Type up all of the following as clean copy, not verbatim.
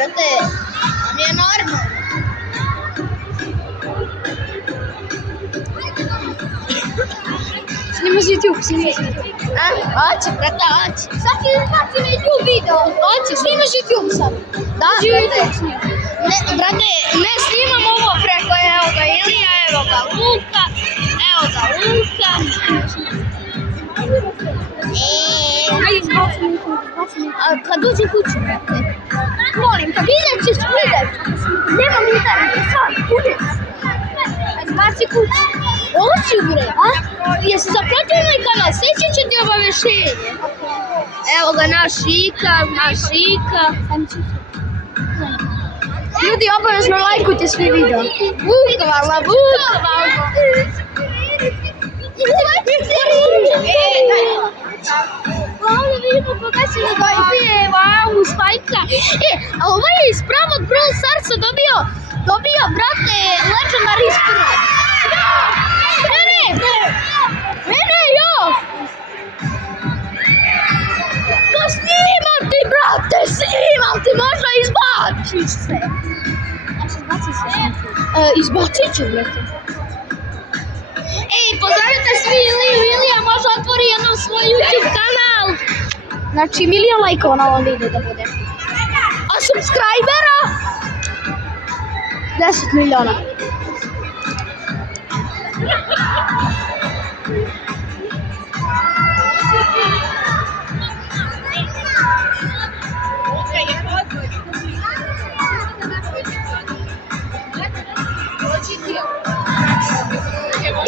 brate, to nije normalno. Snima za YouTube, snima za YouTube. Hoće, brate, hoće. Sad ti izbaci na YouTube video. Hoće, Snima za YouTube sad. Da, Za brate. YouTube snima. Ne, brate, ne snimam ovo preko, evo ga Ilija, evo ga Luka, evo ga Luka. Ajde, izbaci na YouTube, izbaci na YouTube. A kad uđe kuću, brate? Molim, kad Vidjet ćeš, vidjet ćeš. nemam interneta, sad, udec. Izbaci kuću. Hoću, bre, a? Jesi zapratio moj kanal, sjećat će ti obaveštenje. Evo ga naš Ika, Ljudi, obavezno lajkujte svi video. Bukvalno. Ovdje vidimo koga se spajpije, wow, spajka. A ovaj je iz pravog Brawl Starsa dobio, brate, Legendary iz prvog. Mene, jo! Pa snimam ti, brate, snimam ti, možda izbaciš se. Izbacit ću, brate. Ej, pozdravite svi Ilija može otvori jednom svoj YouTube kanal. Znači, milion lajkova na ovom videu da bude. A subscribera? 10 miliona.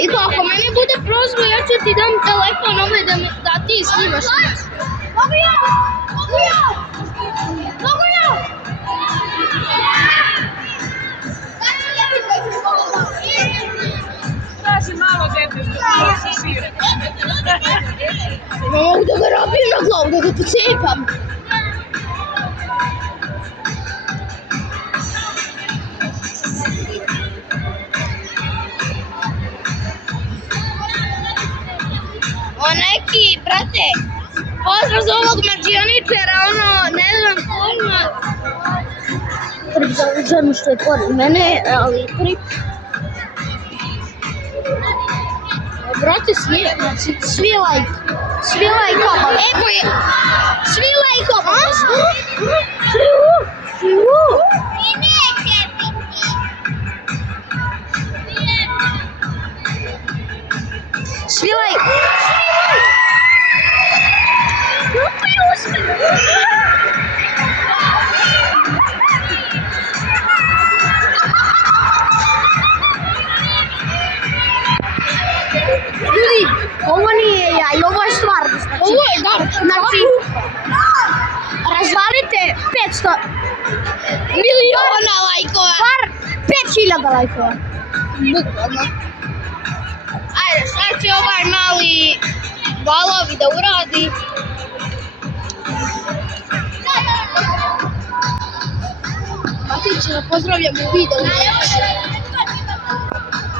I to ako mene bude prozvo, ja ću ti dam telefon ovaj da ti snimaš. Mogu ja! Traži malo dete što se šire. Mogu da ga rabim na glavu, da ga pocepam. O neki, brate, pozdrav za ovog mađioničara, ne znam pojma. Prvi za ovu ženu što je pored mene, ali prvi. Brate, svi like. Svi lajkova. Evo je, svi lajkova. Svi lajkova. Ljudi, ovo nije ja i ovo je stvarno. Ovo je, da. Znači, razvalite 500 Miliona lajkova. bar 5000 lajkova. Bukvalno. Ajde, sad će ovaj mali balovi da uradi. Matiću, pozdravljam u videu.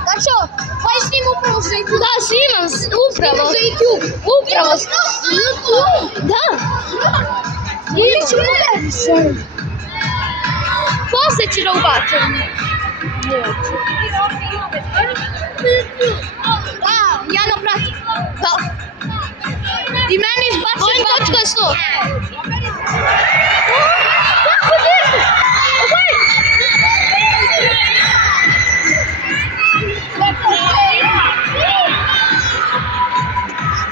Dačo, pa snim upravo za YouTube. Da, snimam upravo. Za YouTube. Upravo. Da. Ili ću pogledati. Poslije ću da ubacim. Ja napratim. Da. I meni izbacim 2.100. Kako djecu?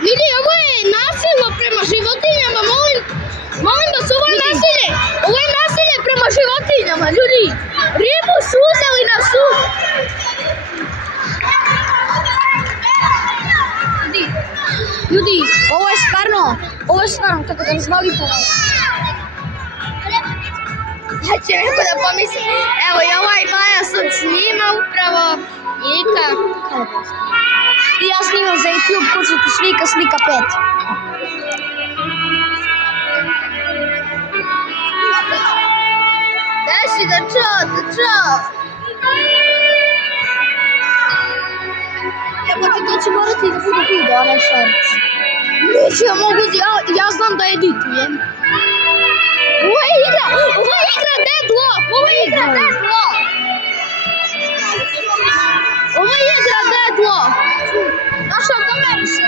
Ljudi, ovo je nasilno prema životinjama, molim vas, ovo je nasilje prema životinjama, ljudi. Ribu su uzeli na sud. Ljudi, ovo je stvarno, tako da razvali po vas. Ja ću neko da pomislim. Evo i ovaj Maja sam snima upravo. Ika. I ja snimam za YouTube, kućete slika 5. Desi da čao. Evo ti to će morati da bude video, a ne shorts. Neću, ja mogu, ja znam da editujem. je igra Deadlock. Ovo je igra Deadlock. Našao kameru se.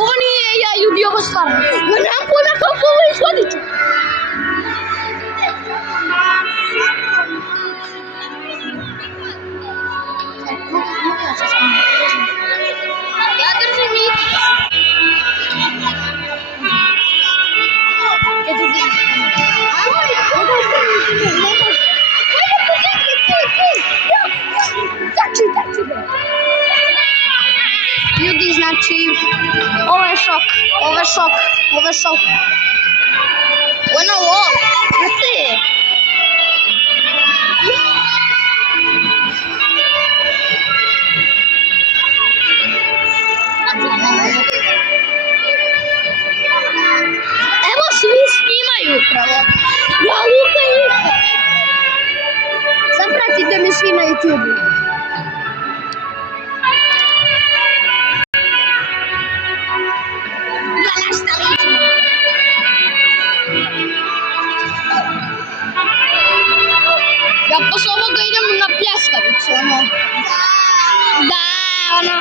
Ovo nije ja ljudi, ovo stvarno. Ja nemam pojma kako ovo izvodit ću. Ja držim X. Ljudi, znači, ovo je šok. Ovo je na lov, znate. Evo svi snimaju upravo. Ja, Luka i Luka. Zapratite me svi na YouTube. Ja posle ovoga idem na pljeskavicu, ono. Da, ono.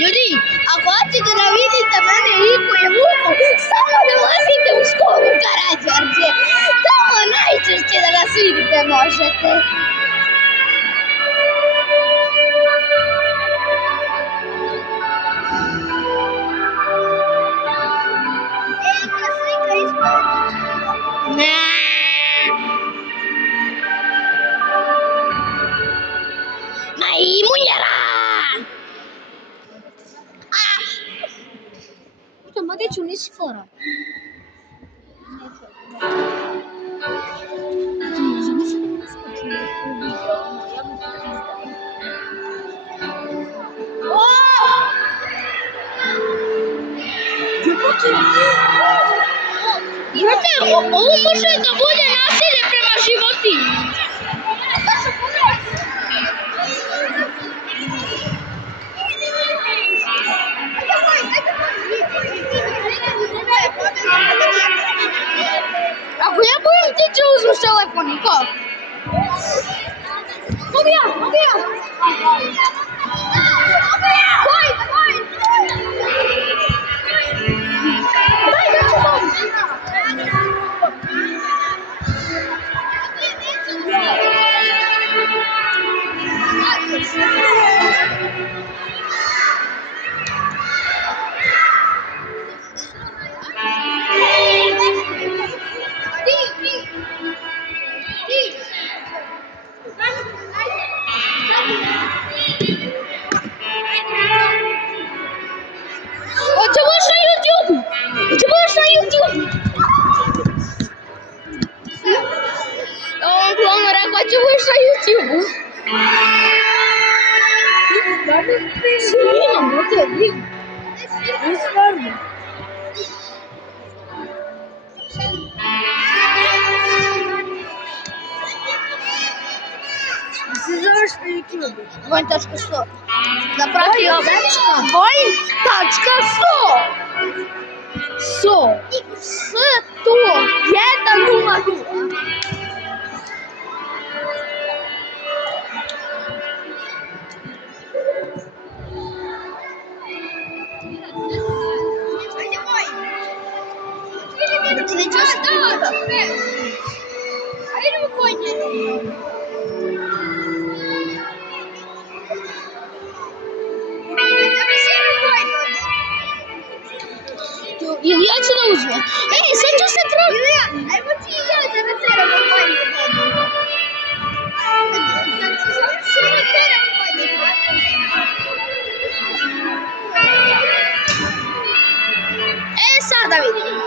Ljudi, ako hoćete da vidite mene Iku i Vuku, samo da ulazite u školu Karađorđe. Tamo najčešće da nas vidite možete. Majmunjara! Mladiću, nisi fora. Znate, ovo može da bude nasilje prema životinji. Ako ja budem ti će uzmeš telefon i kako? Mogu ja! Daj, da ću vam! Hoće budeš na YouTube! On plano rekao, hoće budeš na YouTube! Snimam, brate, vidi! Stvarno! Se zoveš na YouTube? Vojn.100 da prati ove. Vojn.100 100 100. Ili ja ću da uzmem. Ej, sad ću se probati. Ajmo ti i ja da nateramo Vojnu. Sad ću se nateramo Vojnu. E sada vidimo.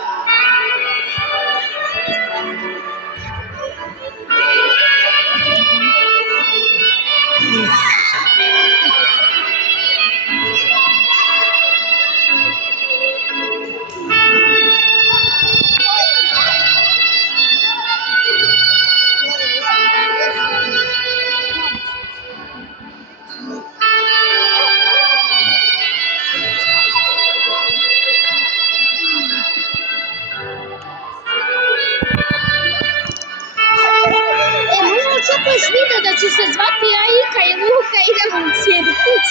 Možda čekaš video da će se zvati Aika i Luka idemo u cirkus.